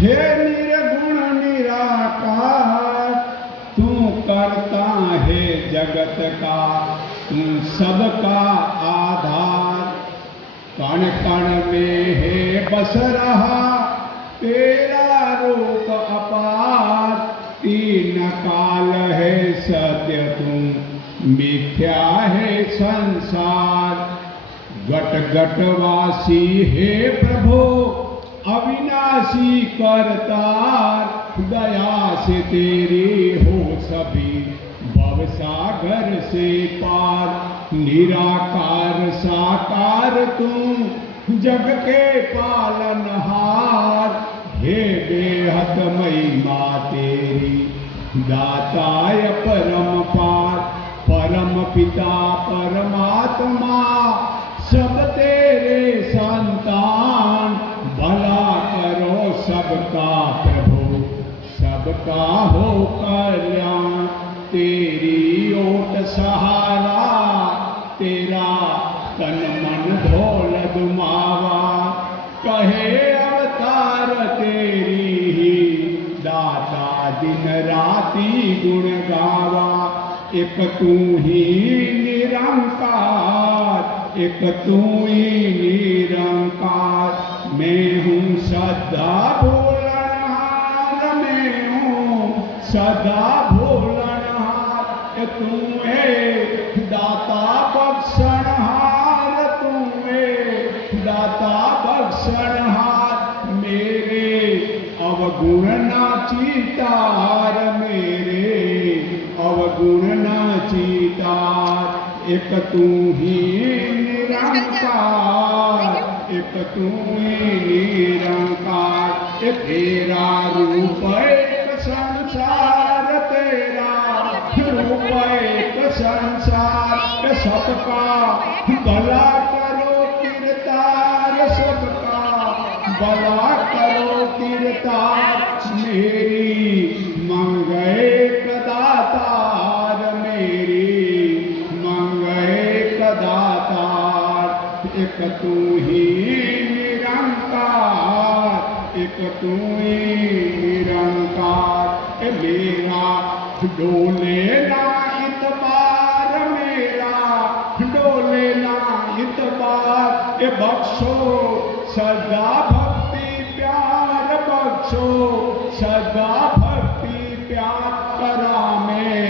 हे निर्गुण निराकार, तू करता है जगत का, तू सबका आधार। कण कण में है बस रहा तेरा रूप अपार। तीन काल है सत्य तू, मिथ्या है संसार। घट घटवासी है प्रभु, अविनाशी करतार। दया से तेरी हो सभी भवसागर से पार। निराकार साकार तू जग के पालनहार। हे बेहद महिमा तेरी दाताय परम पार। परम पिता परमात्मा सब तेरे संतान। भला करो सबका प्रभु, सबका हो कल्याण। तेरी ओट सहारा, तेरा तन मन ढोल दुमावा। कहे अवतार तेरी ही, दाता दिन राति गुण गावा। एक तू ही निरंकार, एक तू ही निरंकार। मैं हूँ सदा भोलनहार, मैं हूँ सदा भोलनहार। तू है दाता बख्शनहार, तू है दाता बख्शनहार। मेरे अवगुण ना चीतार, मेरे अवगुण ना चीतार। एक तू ही निरंकार, एक तू ही निरंकार। तेरा रूप एक संसार, तेरा रूप एक संसार। सबका भला करो किरतार, सबका भला करो किरतार। मेरी मंगए दातार, मेरी मंगए दातार। एक तू ही निरंकार, एक तू ही निरंकार। मेरा डोले ना इतबार, मेरा डोले ना इतबार। बख्शो सदा भक्ति प्यार, बख्शो सदा भक्ति प्यार। करा में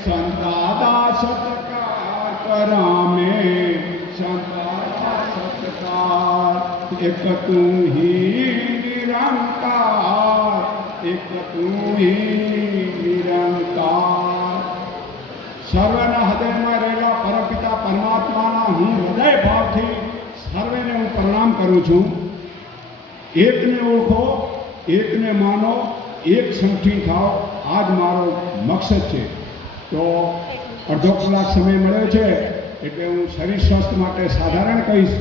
संतादा सत्कार, करा में संतादा सत्कार। एक तू ही निरंकार, एक तू ही निरंकार। સર્વના હૃદયમાં રહેલા પરમપિતા પરમાત્માના હું હૃદય ભાવથી સર્વેને હું પ્રણામ કરું છું. એકને ઓળખો, એકને માનો, એક સંઠી થાઓ, આ જ મારો મકસદ છે. તો અડધો કલાક સમય મળ્યો છે એટલે હું શરીર સ્વાસ્થ્ય માટે સાધારણ કહીશ.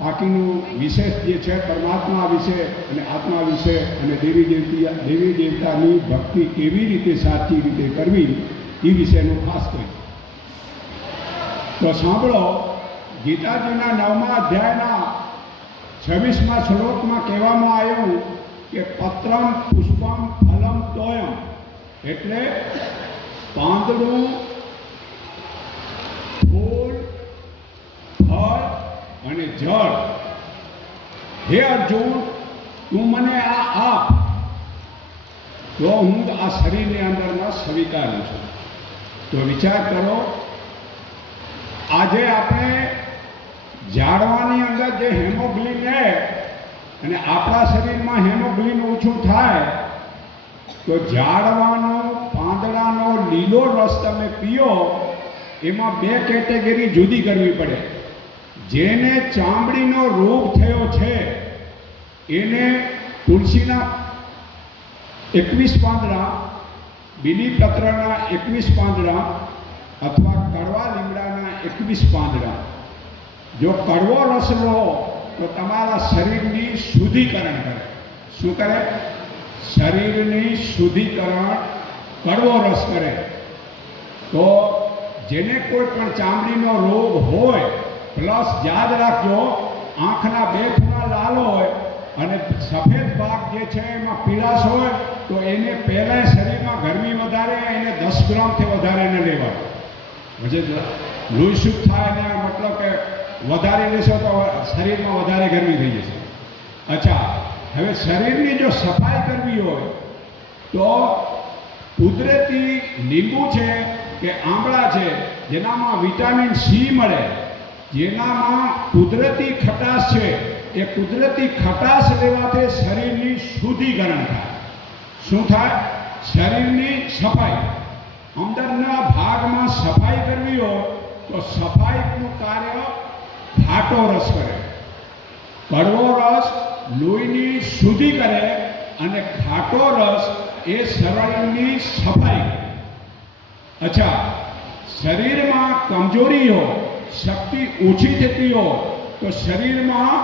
બાકીનું વિશેષ જે છે પરમાત્મા વિશે અને આત્મા વિશે અને દેવી દેવતાની ભક્તિ કેવી રીતે સાચી રીતે કરવી એ વિશેનું ખાસ કહીશ. તો સાંભળો, ગીતાજીના 9મા અધ્યાયના 26મા શ્લોકમાં કહેવામાં આવ્યું કે પત્રમ પુષ્પમ ફલમ તોયમ, એટલે પાંદડું, ફૂલ, ફળ અને જળ. હે અર્જુન, તું મને આ આપ તો હું આ શરીરની અંદરમાં સ્વીકારું છું. તો વિચાર કરો, આજે આપણે ઝાડવાની અંદર જે હેમોગ્લોબિન છે અને આપણા શરીરમાં હેમોગ્લોબિન ઓછું થાય તો ઝાડવાનો પાંદડાનો લીલો રસ તમે પીઓ, એમાં બે કેટેગરી જુદી કરવી પડે. જેને ચામડીનો રોગ થયો છે એને તુલસીના 21 પાંદડા, બીલીપત્રના 21 પાંદડા અથવા કડવા લીમડાના 21 પાંદડા. જો કડવો રસ લો તો તમારા શરીરની શુદ્ધિકરણ કરે. શું કરે? શરીરની શુદ્ધિકરણ કડવો રસ કરે. તો જેને કોઈ પણ ચામડીનો રોગ હોય, પ્લસ યાદ રાખજો, આંખના બે ખૂણા લાલ હોય અને સફેદ ભાગ જે છે એમાં પીળાશ હોય તો એને પહેલાં શરીરમાં ગરમી વધારે, એને 10 ગ્રામથી વધારે ન લેવા. પછી લોહી શુદ્ધ થાય ને મતલબ કે વધારે લેશો તો શરીરમાં વધારે ગરમી થઈ જશે. અચ્છા, હવે શરીરની જો સફાઈ કરવી હોય તો કુદરતી લીંબુ છે કે આંબળા છે, જેનામાં વિટામિન સી મળે, જેનામાં કુદરતી ખટાશ છે, એ કુદરતી ખટાશ લેવાથી શરીરની શુદ્ધિકરણ થાય. શું થાય? શરીરની સફાઈ. અંદરના ભાગમાં સફાઈ કરવી હોય તો સફાઈનું કાર્ય ખાટો રસ કરે. કડવો રસ લોહીની શુદ્ધિ કરે અને ખાટો રસ એ શરીરની સફાઈ કરે. અચ્છા, શરીરમાં કમજોરી હોય, શક્તિ ઓછી થતી હોય તો શરીરમાં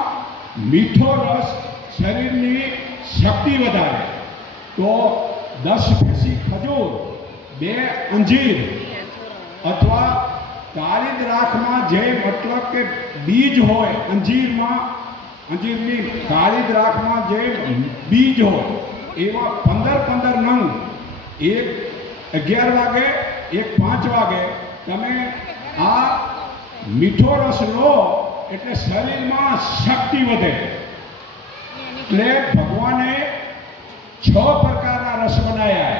મીઠો રસ શરીરની શક્તિ વધારે. તો 10 ફેંસી ખજૂર, 2 અંજીર અથવા કાળી દ્રાક્ષમાં જે મતલબ કે બીજ હોય, અંજીરની કાળી દ્રાક્ષમાં જે બીજ હોય એવા 15 નંગ, એક 11 વાગે, એક 5 વાગે તમે આ મીઠો રસ લો એટલે શરીરમાં શક્તિ વધે. એટલે ભગવાને 6 પ્રકારના રસ બનાવ્યા.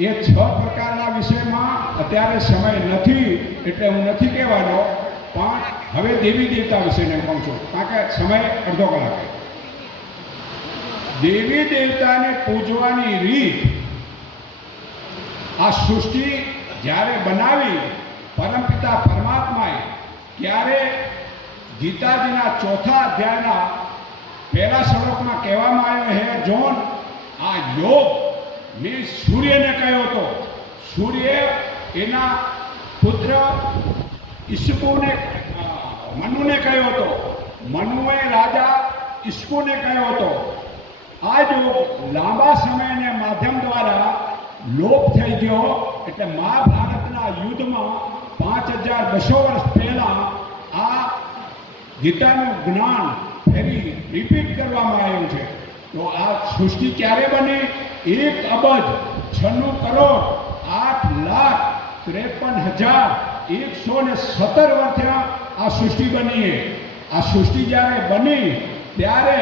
એ 6 પ્રકારના વિષયમાં અત્યારે સમય નથી એટલે હું નથી કહેવાનો, પણ હવે દેવી દેવતા વિશેને કહું છું, કારણ કે સમય અડધો કલાક. દેવી દેવતાને પૂજવાની રીત. આ સૃષ્ટિ જ્યારે બનાવી પરમપિતા પરમાત્માએ, ત્યારે ગીતાજીના 4થા અધ્યાયના પહેલા શ્લોકમાં કહેવામાં આવ્યો, હે જોન, આ યોગ મેં સૂર્યને કહ્યો હતો. સૂર્ય એના પુત્ર ઈશ્વરને, મનુને કહ્યો હતો. મનુએ રાજા ઈશ્વરને કહ્યો હતો. આ જો લાંબા સમયને માધ્યમ દ્વારા લોપ થઈ ગયો, એટલે મહાભારતના યુદ્ધમાં 5200 વર્ષ પહેલા આ ગીતાનું જ્ઞાન ફરી રિપીટ કરવામાં આવ્યું છે. તો આ સૃષ્ટિ ક્યારે બની? 1,08,53,117 વર્ષે આ સૃષ્ટિ બની. આ સૃષ્ટિ જ્યારે બની ત્યારે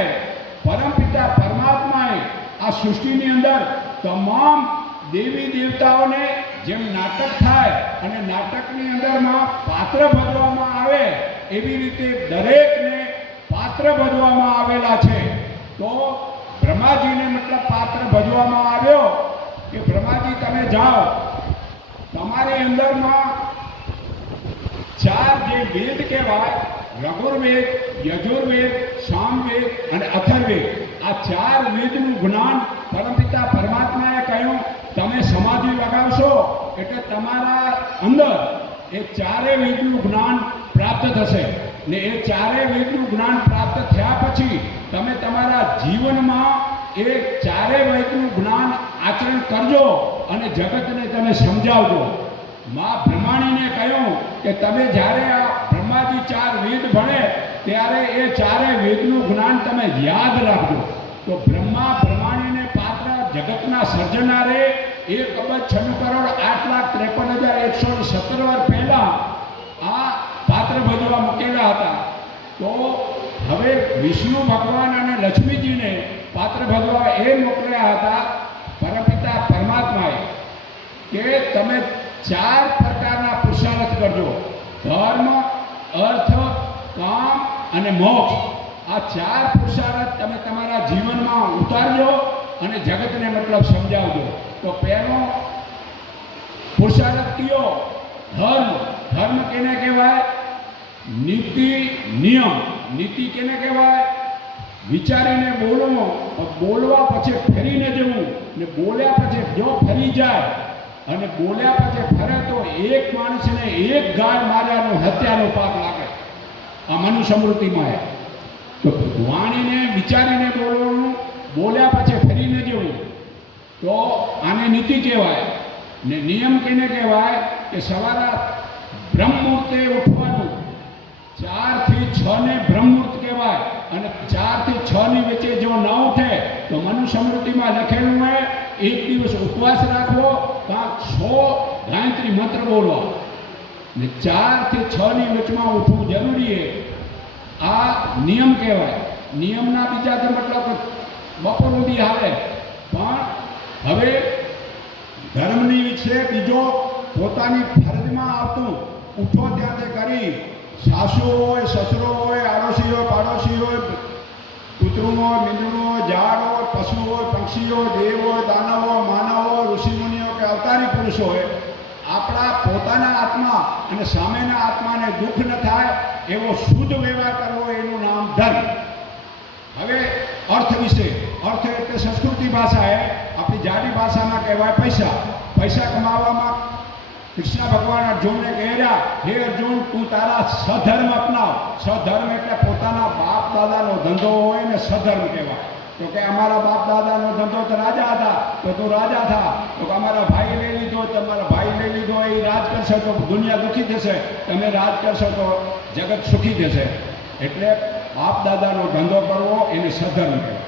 પરમપિતા પરમાત્માએ આ સૃષ્ટિની અંદર તમામ દેવી દેવતાઓને, જેમ નાટક થાય અને નાટકની અંદરમાં પાત્ર ભજવામાં આવે એવી રીતે દરેકને પાત્ર ભજવામાં આવેલા છે. તો બ્રહ્માજીને મતલબ પાત્ર ભજવામાં આવ્યો કે બ્રહ્માજી તમે જાઓ, તમારી અંદરમાં 4 જે વેદ કહેવાય, રઘુર્વેદ, યજુર્વેદ, સામવેદ અને અથર્વવેદ, આ 4 વેદનું જ્ઞાન પરમપિતા પરમાત્માએ કહ્યું તમે સમાધિ લગાવશો એટલે તમારા અંદર એ 4 વેદનું જ્ઞાન પ્રાપ્ત થશે. ને એ 4 વેદનું જ્ઞાન પ્રાપ્ત થયા પછી તમે તમારા જીવનમાં એ 4 વેદનું જ્ઞાન આચરણ કરજો અને જગતને તમે સમજાવજો. મા બ્રહ્માણીને કહ્યું કે તમે જ્યારે આ બ્રહ્માજી 4 વેદ ભણે ત્યારે એ 4 વેદનું જ્ઞાન તમે યાદ રાખજો. તો બ્રહ્માણીને પાત્ર જગતના સર્જનારે 1,96,08,53,117 વર્ષ પહેલા આ પાત્ર ભજવા મૂકેલા હતા. તો હવે વિષ્ણુ ભગવાન અને લક્ષ્મીજીને પાત્ર ભજવા એ મોકલ્યા હતા પરમપિતા પરમાત્માએ કે તમે 4 પ્રકારના પુરુષાર્થ કરજો: ધર્મ, અર્થ, કામ અને મોક્ષ. આ 4 પુરુષાર્થ તમે તમારા જીવનમાં ઉતારજો અને જગતને મતલબ સમજાવજો. તો પહેલો પુરુષાર્થ કયો? ધર્મ. ધર્મ કેને કહેવાય? નીતિ, નિયમ. નીતિ કેને કહેવાય? વિચારીને બોલવું, બોલવા પછી ફરીને જવું, ને બોલ્યા પછી જો ફરી જાય અને બોલ્યા પછી ફરે તો એક માણસને 1 ગાય માર્યાનો હત્યાનો પાપ લાગે. આ મનુસ્મૃતિમાં. તો વાણીને વિચારીને બોલવાનું, બોલ્યા પછી ફરીને જવું, તો આને નીતિ કહેવાય. ને નિયમ કેને કહેવાય? કે સવારે બ્રહ્મ મુહૂર્તે ઉઠવાનું. 4 થી 6 ને બ્રહ્મ મુહૂર્ત કહેવાય. અને 4 થી 6 ની વચ્ચે જો ન ઉઠે તો મનુસ્મૃતિમાં લખેલું હોય એક દિવસ ઉપવાસ રાખવો, કાં 100 ગાયત્રી મંત્ર બોલવા, ને 4 થી 6 ની વચમાં ઉઠવું જરૂરી છે. આ નિયમ કહેવાય. નિયમના બીજા તો મતલબ બપોર સુધી હાલે, પણ હવે ધર્મની વિશે બીજો પોતાની ફરજમાં આવતું ઉઠો ત્યાંથી કરી, સાસુ હોય, સસરો હોય, આડોશી હોય, પાડોશી હોય, કૂતરું હોય, મીંદડું હોય, ઝાડ હોય, પશુ હોય, પક્ષી હોય, દેવ હોય, દાનવ હોય, માનવ હોય, ઋષિમુનિઓ કે અવતારી પુરુષો હોય, આપણા પોતાના આત્મા અને સામેના આત્માને દુઃખ ન થાય એવો શુદ્ધ વ્યવહાર કરવો, એનું નામ ધર્મ. હવે અર્થ વિશે, અર્થ એટલે સંસ્કૃતિ ભાષા એ આપણી જાડી ભાષામાં કહેવાય પૈસા. પૈસા કમાવામાં કૃષ્ણ ભગવાન અર્જુનને કહેરા, હે અર્જુન, તું તારા સધર્મ અપનાવ. સધર્મ એટલે પોતાના બાપ દાદાનો ધંધો હોય ને સધર્મ કહેવાય. તો કે અમારા બાપ દાદાનો ધંધો તો રાજા હતા, તો તું રાજા થા. તો કે અમારા ભાઈ લઈ લીધો, તમારા ભાઈ લઈ લીધો, એ રાજ કરશો તો દુનિયા દુઃખી થશે, તમે રાજ કરશો તો જગત સુખી થશે. એટલે બાપ દાદાનો ધંધો કરવો એને સધર્મ કહેવાય.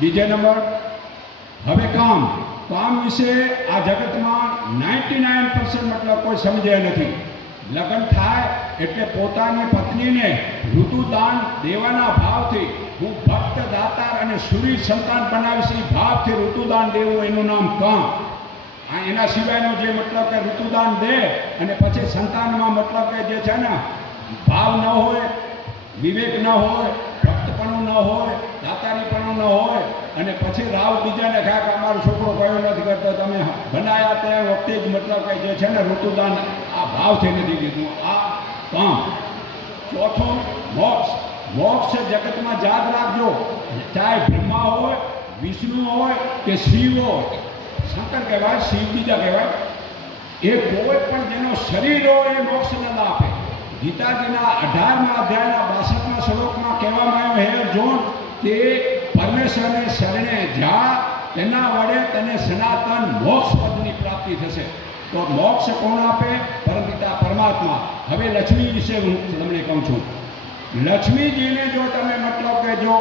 બીજે નંબર, હવે કામ. કામ વિશે આ જગતમાં 99% મતલબ કોઈ સમજે નથી. લગ્ન થાય એટલે પોતાની પત્નીને ઋતુદાન દેવાના ભાવથી, હું ભક્ત દાતાર અને સુરીર સંતાન બનાવીશ એ ભાવથી ઋતુદાન દેવું, એનું નામ કામ. એના સિવાયનો જે મતલબ કે ઋતુદાન દે અને પછી સંતાનમાં મતલબ કે જે છે ને ભાવ ન હોય, વિવેક ન હોય, ભક્તપણું ન હોય, દાતારીપણું ન હોય, અને પછી રાવ બીજાને ખાય કે અમારો છોકરો કયો નથી કરતો, તમે બનાવ્યા તે વખતે જ મતલબ કે જે છે ને ઋતુદાન આ ભાવથી નથી દીધું, આ કામ. ચોથું, મોક્ષ. મોક્ષ જગતમાં યાદ રાખજો, ચાહે બ્રહ્મા હોય, વિષ્ણુ હોય કે શિવ હોય, શંકર કહેવાય, શિવ બીજા કહેવાય, એ કોઈ પણ જેનો શરીર હોય એ મોક્ષ ન આપે. ગીતાજીના 18મા અધ્યાયના 62મા શ્લોકમાં કહેવામાં આવ્યું, હે અર્જુન, તે પરમેશ્વરને શરણે જા, તેના વડે તને સનાતન મોક્ષ પદની પ્રાપ્તિ થશે. તો મોક્ષ કોણ આપે? પરમપિતા પરમાત્મા. હવે લક્ષ્મી વિશે હું તમને કહું છું. લક્ષ્મીજીને જો તમે મતલબ કે જો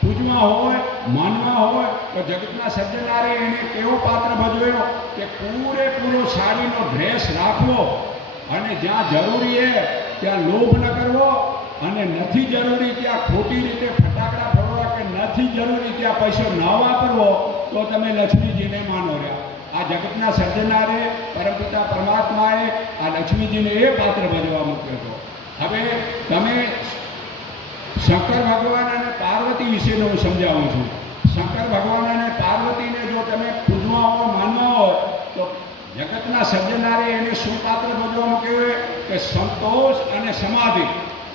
પૂજવા હોય, માનવા હોય, તો જગતના સર્જનારે એને કેવો પાત્ર ભજવ્યો કે પૂરેપૂરો સાડીનો ડ્રેસ રાખવો, અને જ્યાં જરૂરી છે ત્યાં લોભ ન કરવો, અને નથી જરૂરી ત્યાં ખોટી રીતે ફટાકડા ફોડવા, કે નથી જરૂરી ત્યાં પૈસો ન વાપરવો, તો તમે લક્ષ્મીજીને માનો રહ્યા. આ જગતના સર્જનારે પરમપિતા પરમાત્માએ આ લક્ષ્મીજીને એ પાત્ર ભજવા મૂક્યો હતો. હવે તમે શંકર ભગવાન અને પાર્વતી વિશેનું હું સમજાવું છું. શંકર ભગવાન અને પાર્વતીને જો તમે પૂજવા હો, માનવા હોય, તો જગતના સર્જનારે એને શું પાત્ર ભજવા મૂક્યું કે સંતોષ અને સમાધિ.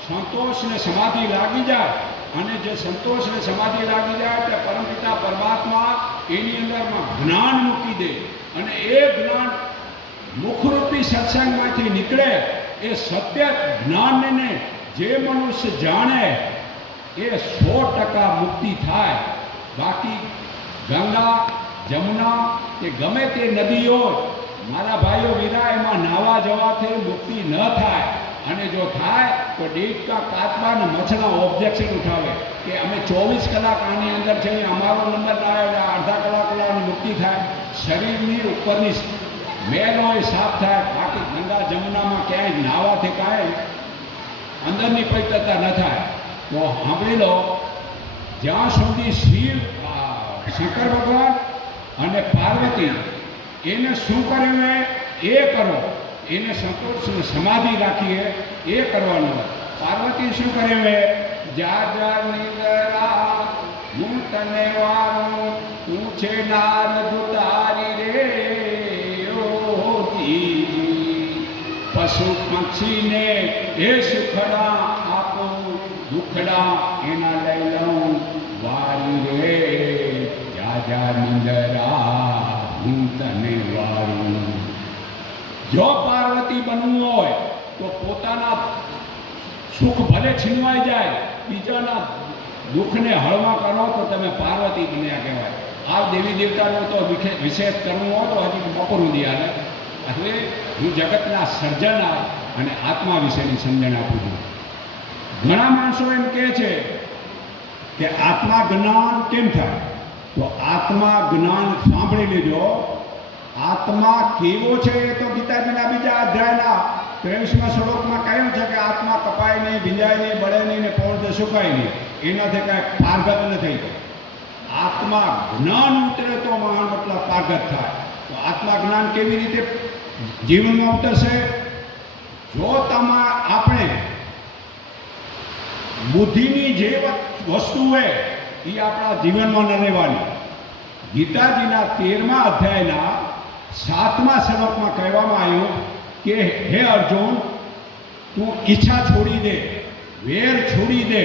સંતોષ ને સમાધિ લાગી જાય, અને જે સંતોષ ને સમાધિ લાગી જાય તે પરમપિતા પરમાત્મા એની અંદરમાં જ્ઞાન મૂકી દે, અને એ જ્ઞાન મુખરૂપી સત્સંગમાંથી નીકળે. એ સત્ય જ્ઞાનને જે મનુષ્ય જાણે એ 100% મુક્તિ થાય. બાકી ગંગા, જમુના કે ગમે તે નદી હોય, મારા ભાઈઓ વીરા, એમાં નાવા જવાથી મુક્તિ ન થાય. અને જો થાય તો ડેટકા, કાચબા અને મચ્છરના ઓબ્જેક્શન ઉઠાવે કે અમે 24 કલાક આની અંદર છે, અમારો નંબર ના આવે, અડધા કલાકની મુક્તિ થાય. શરીરની ઉપરની મેલ હોય સાફ થાય. બાકી ગંગા જમુનામાં ક્યાંય નાવાથી કાંઈ અંદરની પવિત્રતા ન થાય. તો સાંભળી લો, જ્યાં સુધી શિવ, શંકર ભગવાન અને પાર્વતી એને શું કર્યું એ કરો, એને સંતોષ ને સમાધિ રાખીએ એ કરવાનું. પાર્વતી શું કર્યું જા જા નિંદરા હું તને વારું, તું છે નારદ તારી રે પશુ પક્ષીને એ સુખડા આપું, દુખડા એના લઈ લઉં વારી રે. જા જા નિંદરા હું તને વારું. જો પાર્વતી બનવું હોય તો પોતાના સુખ ભલે છીનવાઈ જાય, બીજાના દુઃખને હળવા કરો તો તમે પાર્વતી બન્યા કહેવાય. આ દેવી દેવતાનો તો વિશેષ કરવું હોય તો હજી બપોરું દી હાલે. એટલે હું જગતના સર્જના અને આત્મા વિશેની સમજણ આપું છું. ઘણા માણસો એમ કહે છે કે આત્મા જ્ઞાન કેમ થાય? તો આત્મા જ્ઞાન સાંભળી લેજો. આત્મા કેવો છે એ તો ગીતાજીના બીજા અધ્યાયના 23મા શ્લોકમાં કહ્યું છે કે આત્મા કપાય નહીં, ભીંજાય નહીં, બળે નહીં ને પવનથી સુકાય નહીં. એનાથી કાંઈ પારગત નથી. આત્મા જ્ઞાન ઉતરે તો મહાન મતલબ પારગત થાય. તો આત્મા જ્ઞાન કેવી રીતે જીવનમાં ઉતરશે? જો આપણે બુદ્ધિની જે વસ્તુ હોય એ આપણા જીવનમાં ન રહેવાની. ગીતાજીના 13મા અધ્યાયના 7મા શ્લોકમાં કહેવામાં આવ્યું કે હે અર્જુન, તું ઈચ્છા છોડી દે, વેર છોડી દે,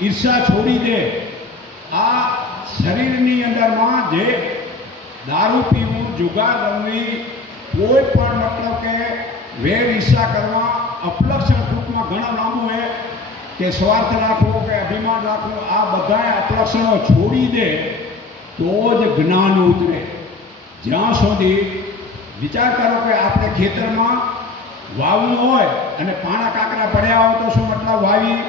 ઈર્ષા છોડી દે. આ શરીરની અંદરમાં જે દારૂ પીવું, જુગાર રમવી, કોઈ પણ મતલબ કે વેર ઈર્ષા કરવા, અપલક્ષણ ટૂંકમાં ઘણા નામું છે કે સ્વાર્થ રાખવો કે અભિમાન રાખવું, આ બધા અપલક્ષણો છોડી દે તો જ જ્ઞાન ઉતરે. જ્યાં સુધી વિચાર કરો કે આપણે ખેતરમાં વાવવું હોય અને પાણા કાંકરા પડ્યા હોય તો શું મતલબ વાવી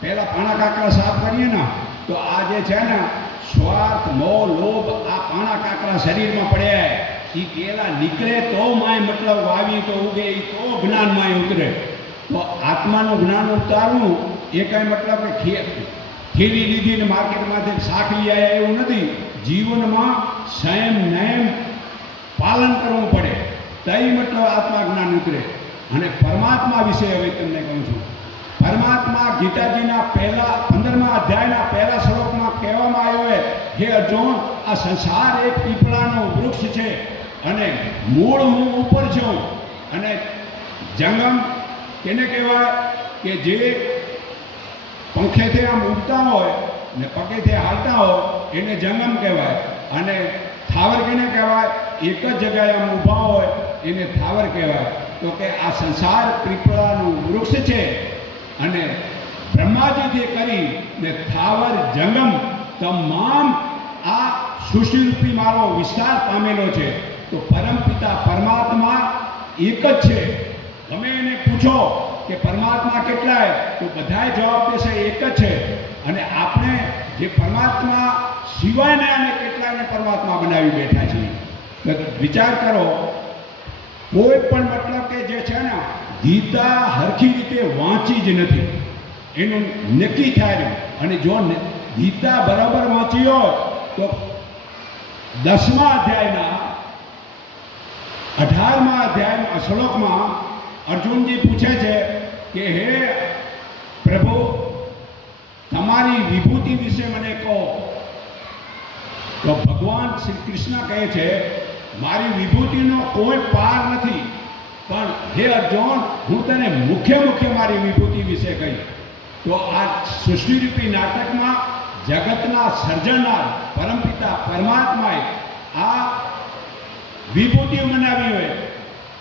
પહેલાં પાણા કાંકરા સાફ કરીએ ને તો આ જે છે ને સ્વાર્થ, મોહ, લોભ, આ પાણા કાંકરા શરીરમાં પડ્યા એ પહેલાં નીકળે તો માય મતલબ વાવી તો ઉગે, એ તો જ્ઞાન માય ઉતરે. તો આત્માનું જ્ઞાન ઉતારવું એ કાંઈ મતલબ કે થેલી લીધી ને માર્કેટમાંથી શાક લઈ આવ્યા એવું નથી. જીવનમાં સંયમ નયમ પાલન કરવું પડે તઈ મતલબ આત્મા જ્ઞાન ઉતરે. અને પરમાત્મા વિશે હવે તમને કહું છું. પરમાત્મા ગીતાજીના 15મા અધ્યાયના પહેલા શ્લોકમાં કહેવામાં આવ્યો છે, હે અર્જુન, આ સંસાર એક પીપળાનું વૃક્ષ છે અને મૂળ હું ઉપર છું. અને જંગમ કેને કહેવાય? કે જે પંખેથી આમ ઉડતા હોય ને પગેથી હાલતા હોય એને જંગમ કહેવાય. અને થાવર કેને કહેવાય? એક જ જગ્યાએ આમ ઊભા હોય એને થાવર કહેવાય. તો કે આ સંસાર પીપળાનું વૃક્ષ છે અને બ્રહ્માજીથી કરી ને થાવર જંગમ તમામ આ સૃષ્ટિરૂપી મારો વિસ્તાર પામેલો છે. તો પરમપિતા પરમાત્મા એક જ છે. તમે એને પૂછો કે પરમાત્મા કેટલાય તો બધાય જવાબ દેશે એક જ છે. અને આપણે જે પરમાત્મા સિવાયને અને કેટલાયને પરમાત્મા બનાવી બેઠા છીએ. તો વિચાર કરો, કોઈ પણ મતલબ કે જે છે ને ગીતા હરખી રીતે વાંચી જ નથી એનું નક્કી થાય. અને જો ગીતા બરાબર વાંચી હોય તો 10મા અધ્યાયના 18મા અધ્યાયના શ્લોકમાં અર્જુનજી પૂછે છે કે હે પ્રભુ, તમારી વિભૂતિ વિશે મને કહો. તો ભગવાન શ્રી કૃષ્ણ કહે છે, મારી વિભૂતિનો કોઈ પાર નથી, પણ હે અર્જુન, હું તને મુખ્ય મારી વિભૂતિ વિશે કહીશ. તો આ સૃષ્ટિરૂપી નાટકમાં જગતના સર્જનાર પરમપિતા પરમાત્માએ આ વિભૂતિ બનાવી હોય.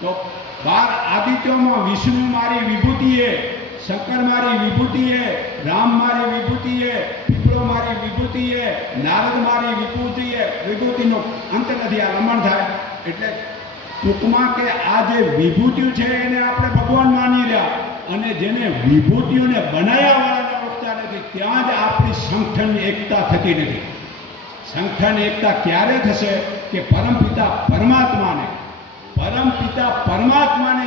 તો 12 આદિત્યોમાં વિષ્ણુ મારી વિભૂતિ છે, શંકર મારી વિભૂતિ છે, રામ મારી વિભૂતિ છે, પીપળો મારી વિભૂતિ છે, નારદ મારી વિભૂતિ છે. વિભૂતિનો અંત નથી, આ લમણ થાય. એટલે ટૂંકમાં કે આ જે વિભૂતિઓ છે એને આપણે ભગવાન માની રહ્યા અને જેને વિભૂતિઓને બનાવ્યાવાળાને ઓળખતા નથી, ત્યાં જ આપણી સંગઠનની એકતા થતી નથી. સંગઠન એકતા ક્યારે થશે? કે પરમપિતા પરમાત્માને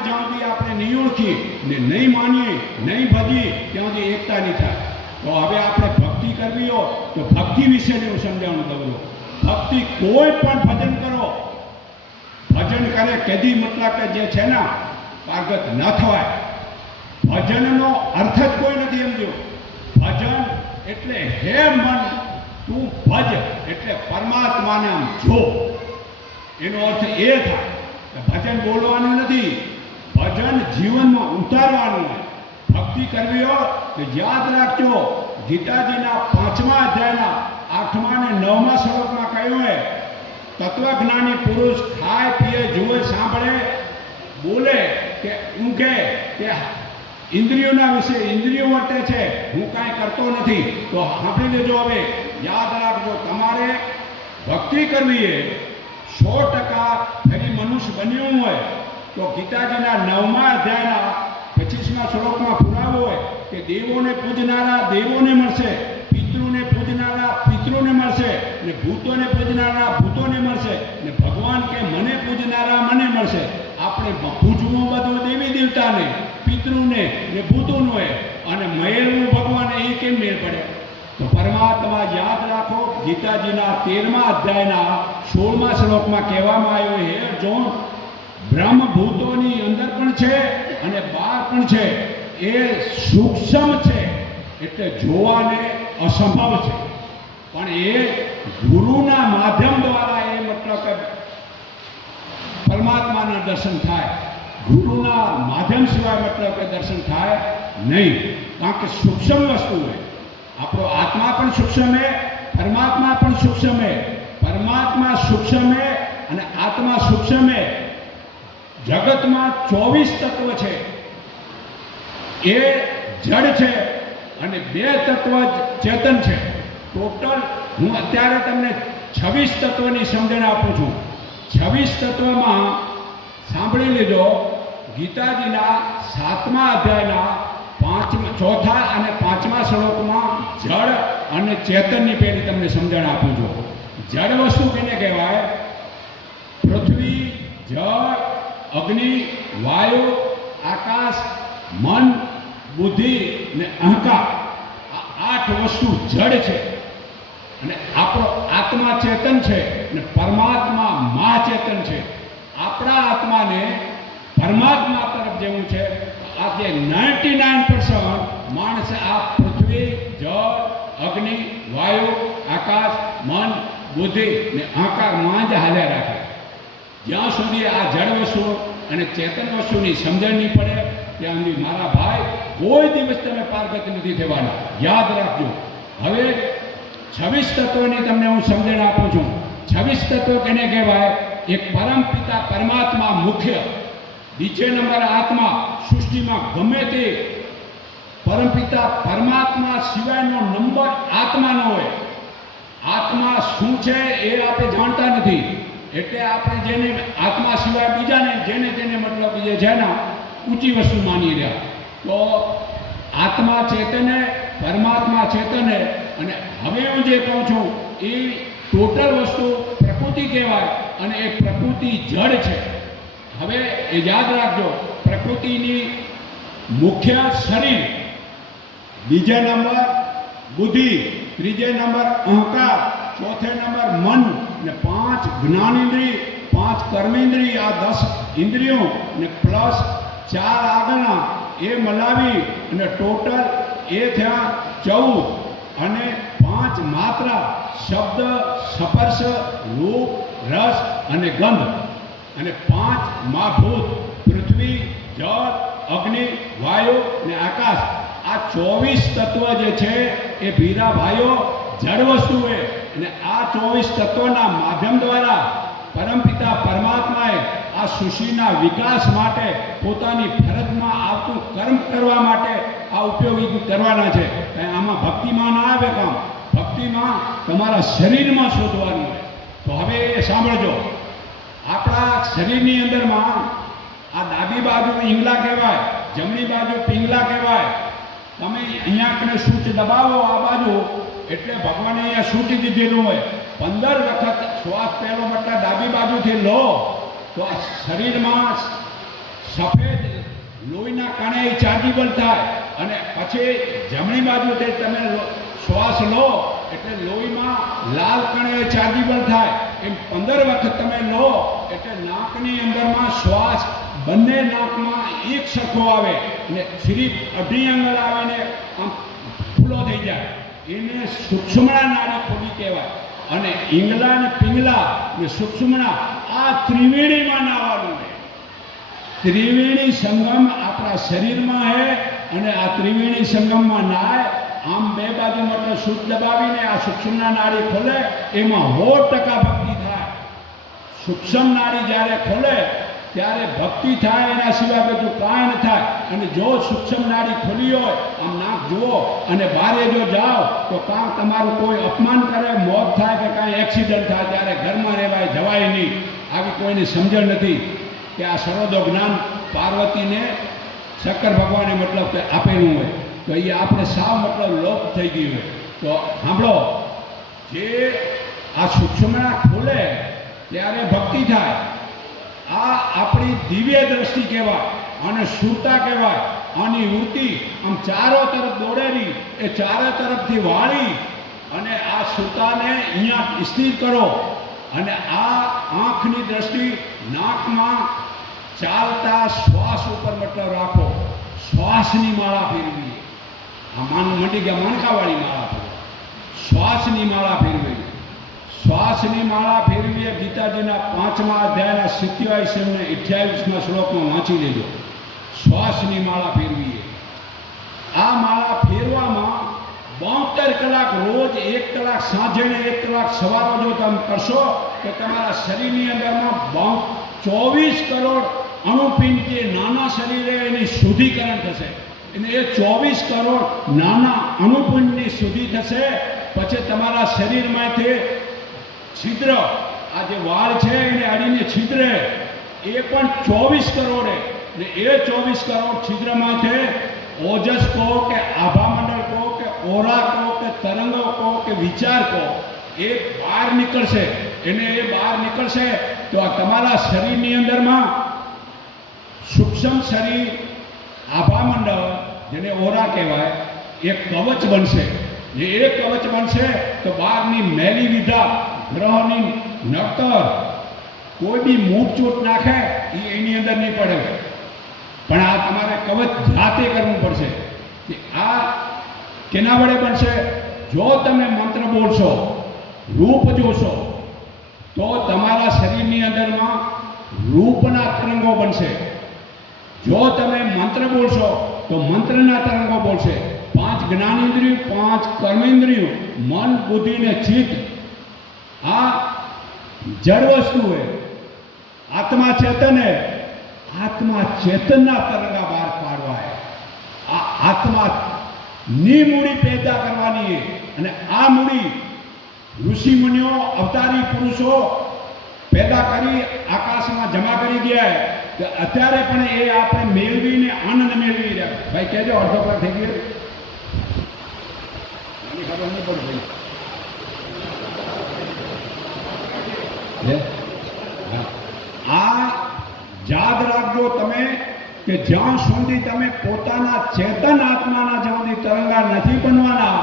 જ્યાં સુધી આપણે નહીં ઓળખીએ ને નહીં માનીએ, નહીં ભજીએ, ત્યાં સુધી એકતા નહીં થાય. તો હવે આપણે ભક્તિ કરવી હોય તો ભક્તિ વિશેની હું સમજાવવાનું દઉં. ભક્તિ કોઈ પણ ભજન કરો, ભજન કરે કદી મતલબ કે જે છે ને પારગત ન થવાય. ભજનનો અર્થ જ કોઈ નથી સમજ્યો. ભજન એટલે હે મન તું ભજ, એટલે પરમાત્માને આમ જો, એનો અર્થ એ થાય. ભજન બોલવાનું નથી, ભજન જીવનમાં ઉતારવાનું. ભક્તિ કરવી હોય તો યાદ રાખજો, ગીતાજીના 5મા અધ્યાયના 8મા અને 9મા શ્લોકમાં કહ્યું છે, તત્વજ્ઞાની પુરુષ ખાય, પીએ, જુએ, સાંભળે, બોલે કે ઊંઘે કે ઇન્દ્રિયોના વિશે ઇન્દ્રિયો વર્તે છે, હું કાંઈ કરતો નથી. તો સાંભળી લેજો. હવે યાદ રાખજો, તમારે ભક્તિ કરવી એ 100% ફરી મનુષ્ય બન્યું હોય તો ગીતાજીના 9મા અધ્યાયના 25મા શ્લોકમાં પુરાવો હોય કે દેવોને પૂજનારા દેવોને મળશે, પિતૃને પૂજ અને ભૂતોને પૂજનારા ભૂતોને મળશે ને ભગવાન કે મને પૂજનારા મને મળશે. આપણે પૂજવું બધું દેવી દેવતાને, પિતૃને ને ભૂતોને અને મેળવું ભગવાને, એ કેમ મેળ પડે? તો પરમાત્મા યાદ રાખો, ગીતાજીના 13મા અધ્યાયના 16મા શ્લોકમાં કહેવામાં આવ્યો, હે અર્જુન, બ્રહ્મ ભૂતોની અંદર પણ છે અને બહાર પણ છે. એ સૂક્ષ્મ છે એટલે જોવાને અસંભવ છે, પણ એ ગુરુના માધ્યમ દ્વારા એ મતલબ કે પરમાત્માના દર્શન થાય. ગુરુના માધ્યમ સિવાય મતલબ કે દર્શન થાય નહીં, કારણ કે સૂક્ષ્મ વસ્તુ હોય. આપણો આત્મા પણ સૂક્ષ્મ હે, પરમાત્મા પણ સૂક્ષ્મ હે. પરમાત્મા સૂક્ષ્મ હે અને આત્મા સૂક્ષ્મ હે. જગતમાં 24 તત્વ છે, એ જડ છે અને 2 તત્વ ચેતન છે. ટોટલ હું અત્યારે તમને 26 તત્વની સમજણ આપું છું. 26 તત્વમાં સાંભળી લેજો, ગીતાજીના 7મા અધ્યાયના 4 અને 5મા શ્લોકમાં જળ અને ચેતનની પેલી તમને સમજણ આપું છું. જળ વસ્તુ કેને કહેવાય? પૃથ્વી, જળ, અગ્નિ, વાયુ, આકાશ, મન, બુદ્ધિ ને અહંકાર, આ 8 વસ્તુ જડ છે. અને આપણો આત્મા ચેતન છે અને પરમાત્મા મહાચેતન છે. આપણા આત્માને પરમાત્મા તરફ જેવું છે. આજે 99% માણસ આ પૃથ્વી, જળ, અગ્નિ, વાયુ, આકાશ, મન, બુદ્ધિ ને અહંકારમાં જ હાલ્યા રાખે. જ્યાં સુધી આ જળ વસ્તુ અને ચેતન વસ્તુની સમજણ નહીં પડે ત્યાં સુધી મારા ભાઈ કોઈ દિવસ તમે પારગત નથી થવાના. યાદ રાખજો. હવે 26 તત્વોની તમને હું સમજણ આપું છું. 26 તત્વો કેને કહેવાય? એક પરમ પિતા પરમાત્મા મુખ્ય, બીજે નંબર આત્મા. સૃષ્ટિમાં ગમે તે પરમપિતા પરમાત્મા સિવાયનો નંબર આત્માનો હોય. આત્મા શું છે એ આપણે જાણતા નથી, એટલે આપણે જેને આત્મા સિવાય બીજાને જેને તેને મતલબ જે છે ને ઊંચી વસ્તુ માની રહ્યા. તો આત્મા ચેતને, પરમાત્મા ચેતને. અને હવે હું જે કહું છું એ ટોટલ વસ્તુ પ્રકૃતિ કહેવાય અને એ પ્રકૃતિ જડ છે. હવે એ યાદ રાખજો, પ્રકૃતિની મુખ્ય શરીર, બીજા નંબર બુદ્ધિ, ત્રીજે નંબર અહંકાર, ચોથે નંબર મન ને 5 જ્ઞાનેન્દ્રિય, 5 કર્મેન્દ્રિય, આ 10 ઇન્દ્રિયો ને પ્લસ 4 આગળના એ મલાવી અને ટોટલ એ થયા 14. અને 5 માત્રા, શબ્દ, સ્પર્શ, રૂપ, રસ અને ગંધ. અને 5 મહાભૂત, પૃથ્વી, જળ, અગ્નિ, વાયુ ને આકાશ. આ 24 તત્વ જે છે એ ભીરા ભાઈઓ જડ વસ્તુએ. અને આ 24 તત્વોના માધ્યમ દ્વારા પરમપિતા પરમાત્માએ આ સૃષ્ટિના વિકાસ માટે પોતાની ફરજમાં આવતું કર્મ કરવા માટે આ ઉપયોગી કરવાના છે. આમાં ભક્તિમાં ના આવે કામ. ભક્તિમાં તમારા શરીરમાં શોધવાનું હોય. તો હવે એ સાંભળજો, આપણા શરીરની અંદરમાં આ ડાબી બાજુ ઈંગલા કહેવાય, જમણી બાજુ પિંગલા કહેવાય. તમે અહીંયા કને સૂચ દબાવો આ બાજુ એટલે ભગવાને અહીંયા સૂચી દીધેલું હોય. 15 વખત શ્વાસ પહેલો મતલબ ડાબી બાજુથી લો તો આ શરીરમાં સફેદ લોહીના કણે ચાર્જેબલ થાય. અને પછી જમણી બાજુથી તમે શ્વાસ લો એટલે લોહીમાં લાલ કણે ચાર્જેબલ થાય. એમ 15 વખત તમે લો એટલે નાકની અંદરમાં શ્વાસ બંને નાકમાં એક સરખો આવે અને શ્રી અઢી આંગળ આવીને આમ ફૂલો થઈ જાય. એને સૂક્ષ્મણા નાડી ખોડી કહેવાય. અને ઈંગલા ને પિંગલા ને સૂક્ષ્મણા આ ત્રિવેણીમાં નાવાનું છે. ત્રિવેણી સંગમ આપણા શરીરમાં હે અને આ ત્રિવેણી સંગમમાં નાય. આમ બે બાજુ મતલબ સૂચ દબાવીને આ સૂક્ષ્મના નાડી ખોલે એમાં 100% ભક્તિ થાય. સૂક્ષ્મ નાડી જ્યારે ખોલે ત્યારે ભક્તિ થાય, એના સિવાય બધું કાંઈ ન થાય. અને જો સૂક્ષ્મ નાડી ખોલી હોય, આમ નાક જુઓ અને બહારે જો જાઓ તો કાં તમારું કોઈ અપમાન કરે, મોત થાય કે કાંઈ એક્સિડન્ટ થાય ત્યારે ઘરમાં રહેવાય, જવાય નહીં. આવી કોઈની સમજણ નથી કે આ સરોદો જ્ઞાન પાર્વતીને શંકર ભગવાને મતલબ કે આપેલું હોય તો એ આપણે સાવ મતલબ લોપ થઈ ગયું હોય. તો સાંભળો, જે આ સૂક્ષ્મના ખોલે ત્યારે ભક્તિ થાય. આ આપણી દિવ્ય દ્રષ્ટિ કહેવાય અને સુરતા કહેવાય. આની વૃત્તિ આમ ચારો તરફ દોડેલી, એ ચારે તરફથી વાળી અને આ સુરતાને અહીંયા સ્થિર કરો. અને આ આંખની દ્રષ્ટિ નાકમાં ચાલતા શ્વાસ ઉપર મતલબ રાખો. શ્વાસની માળા ફેરવી. આ મંડી ગયા મણકાવાળી માળા ફેરવી. શ્વાસની માળા ફેરવી. શ્વાસની માળા ફેરવી એ ગીતાજીના 5મા અધ્યાયના 27 અને 28મા શ્લોકમાં વાંચી લેજો. શ્વાસની માળા ફેરવી. આ માળા ફેરવામાં 72 કલાક રોજ, 1 કલાક સાંજે ને 1 કલાક સવારે જો તમે કરશો તો તમારા શરીરની અંદરમાં 24 કરોડ અણુપિંડ જે નાના શરીરે એની શુદ્ધિકરણ થશે. અને એ 24 કરોડ નાના અણુપિંડની શુદ્ધિ થશે. પછી તમારા શરીરમાંથી છિદ્ર, આ જે વાળ છે એને અડીને છિદ્ર એ પણ 24 કરોડ. ને એ 24 કરોડ છિદ્રમાંથી ઓજસ કહો કે આભામંડળ કહો કે ઓરા કહો કે તરંગો કહો કે વિચાર કહો, એ બહાર નીકળશે. એને એ બહાર નીકળશે તો આ તમારા શરીરની અંદરમાં સૂક્ષ્મ શરીર આભામંડળ, જેને ઓરા કહેવાય, એ કવચ બનશે. જે એ કવચ બનશે તો બહારની મેલી વિધા, ગ્રહોની નડતર, કોઈ બી મૂકચૂટ નાખે એ એની અંદર નહીં પડે. પણ આ તમારે કવચ જાતે કરવું પડશે. કે આ કેના વડે બનશે? જો તમે મંત્ર બોલશો, રૂપ જોશો, તો તમારા શરીરની અંદરમાં રૂપના તરંગો બનશે. જો તમે મંત્ર બોલશો તો મંત્રના તરંગો બોલશે. 5 જ્ઞાનેન્દ્રિયો, 5 કર્મેન્દ્રિયો, મન, બુદ્ધિ ને ચિત્ત, આ જડ વસ્તુ હે. આત્મા ચેતન હે. આત્મા ચેતનના તરંગા બહાર પાડવા. આ આત્માની મૂડી પેદા કરવાની. અને આ મૂડી ઋષિ મુનિઓ, અવતારી પુરુષો પેદા કરી આકાશમાં જમા કરી ગયા. કે અત્યારે પણ એ આપણે મેળવીને આનંદ મેળવી રહ્યા. ભાઈ કહેજો, અડધો કલાક થઈ ગયો. એની ખબર નહીં પડે ભાઈ. આ યાદ રાખજો તમે કે જ્યાં સુધી તમે પોતાના ચેતન આત્માના જ્યાં સુધી તરંગા નથી બનવાના,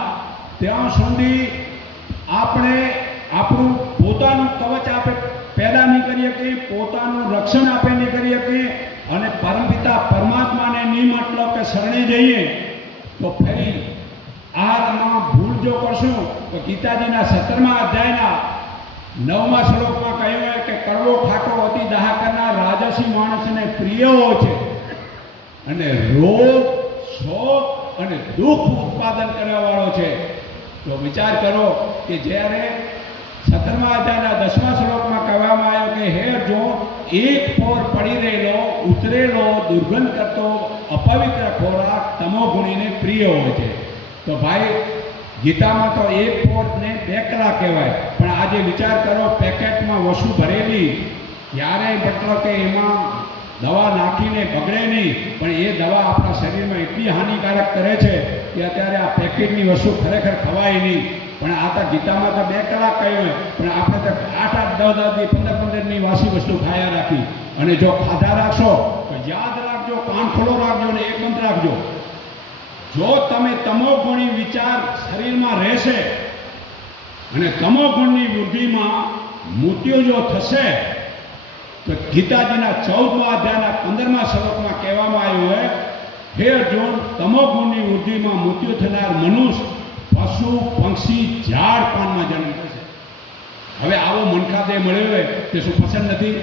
ત્યાં સુધી આપણે આપણું પોતાનું કવચ આપણે પેદા નહીં કરી શકીએ, પોતાનું રક્ષણ આપણે નહીં કરી શકીએ. અને પરમપિતા પરમાત્માને નહીં મતલબ કે શરણે જઈએ તો ફરી આમાં ભૂલ જો કરશું તો ગીતાજીના 17મા અધ્યાયના 9મા શ્લોકમાં કહ્યું હોય કે કડવો ખાટો અતિ દાહ કરનાર રાજસી માણસને પ્રિય હોય છે અને રોગ, શોક અને દુઃખ ઉત્પાદન કરવાવાળો છે. તો વિચાર કરો કે જ્યારે 17મા અધ્યાયના 10મા શ્લોકમાં કહેવામાં આવ્યું કે હે અર્જુન, એક પોર પડી રહેલો, ઉતરેલો, દુર્ગંધ કરતો અપવિત્ર ખોરાક તમોગુણીને પ્રિય હોય છે. તો ભાઈ ગીતામાં તો એક પોરને 2 કલાક કહેવાય. પણ આજે વિચાર કરો, પેકેટમાં વસ્તુ ભરેલી, ત્યારે મતલબ કે એમાં દવા નાખીને બગડે નહીં, પણ એ દવા આપણા શરીરમાં એટલી હાનિકારક કરે છે કે અત્યારે આ પેકેટની વસ્તુ ખરેખર ખવાય નહીં. પણ આ તો ગીતામાં તો 2 કલાક કહ્યું હોય, પણ આપણે તો 8-8, 10-10, 15-15ની વાસી વસ્તુ ખાયા રાખી. અને જો ખાધા રાખશો તો યાદ રાખજો, કાન ખોલો રાખજો અને એક મંત્ર રાખજો. જો તમે તમોગુણી વિચાર શરીરમાં રહેશે અને તમોગુણની વૃદ્ધિમાં મૃત્યુ જો થશે તો ગીતાજીના 14મા અધ્યાયના 15મા શ્લોકમાં કહેવામાં આવ્યું હોય, હે અર્જુન, તમોગુણની વૃદ્ધિમાં મૃત્યુ થનાર મનુષ્ય પશુ, પક્ષી, ઝાડ પાનમાં જન્મ થશે. હવે આવો મનખાદેહ મળ્યો હોય તે શું પસંદ નથી?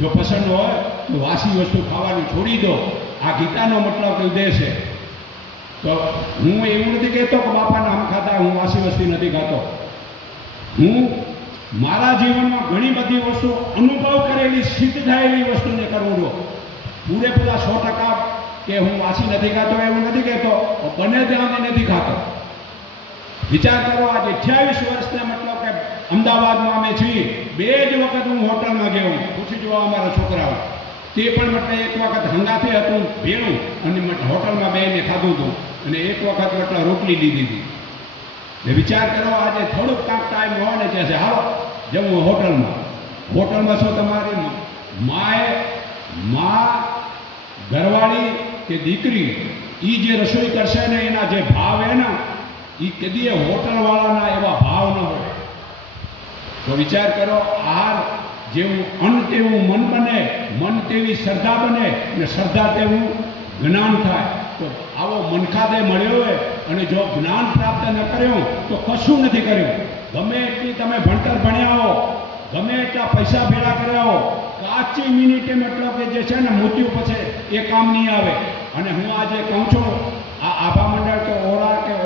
જો પસંદ હોય તો વાસી વસ્તુ ખાવાનું છોડી દો. આ ગીતાનો મતલબ ઉદ્દેશ છે. તો હું એવું નથી કહેતો કે બાપાના આમ ખાતા, હું વાસી વસ્તુ નથી ખાતો. હું મારા જીવનમાં ઘણી બધી વસ્તુ અનુભવ કરેલી, સિદ્ધ થયેલી વસ્તુને કરવું છું. પૂરેપૂરા 100% કે હું વાસી નથી ખાતો એવું નથી કહેતો, બને ત્યાં નથી ખાતો. વિચાર કરો, આજે 28 વર્ષને મતલબ કે અમદાવાદમાં અમે છીએ, 2 જ વખત હું હોટલમાં ગયો. પૂછી જોવા અમારા છોકરાઓ, તે પણ મતલબ એક વખત હંગાથે હતું ભેળું અને હોટલમાં બેને ખાધું હતું, અને એક વખત મતલબ રોટલી લીધી હતી. ને વિચાર કરો, આજે થોડુંક કાંક ટાઈમ હોય ને કહે છે હાલો જમવું હોટલમાં શું તમારી મા ઘરવાળી કે દીકરી એ જે રસોઈ કરશે ને એના જે ભાવ હે ને એ કદીએ હોટલવાળાના એવા ભાવ ન હોય. તો વિચાર કરો, આહાર જેવું અન્ન તેવું મન બને, મન તેવી શ્રદ્ધા બને ને શ્રદ્ધા તેવું જ્ઞાન થાય. તો આવો મનખાદે મળ્યો હોય અને જો જ્ઞાન પ્રાપ્ત ન કર્યું તો કશું નથી કર્યું. ગમે એટલી તમે ભણતર ભણ્યા હો, ગમે એટલા પૈસા ભેગા કર્યા હો, કાચી મિનિટે મતલબ કે જે છે ને મૃત્યુ પછી એ કામ નહીં આવે. અને હું આજે કહું છું, આ આભા મંડળ કે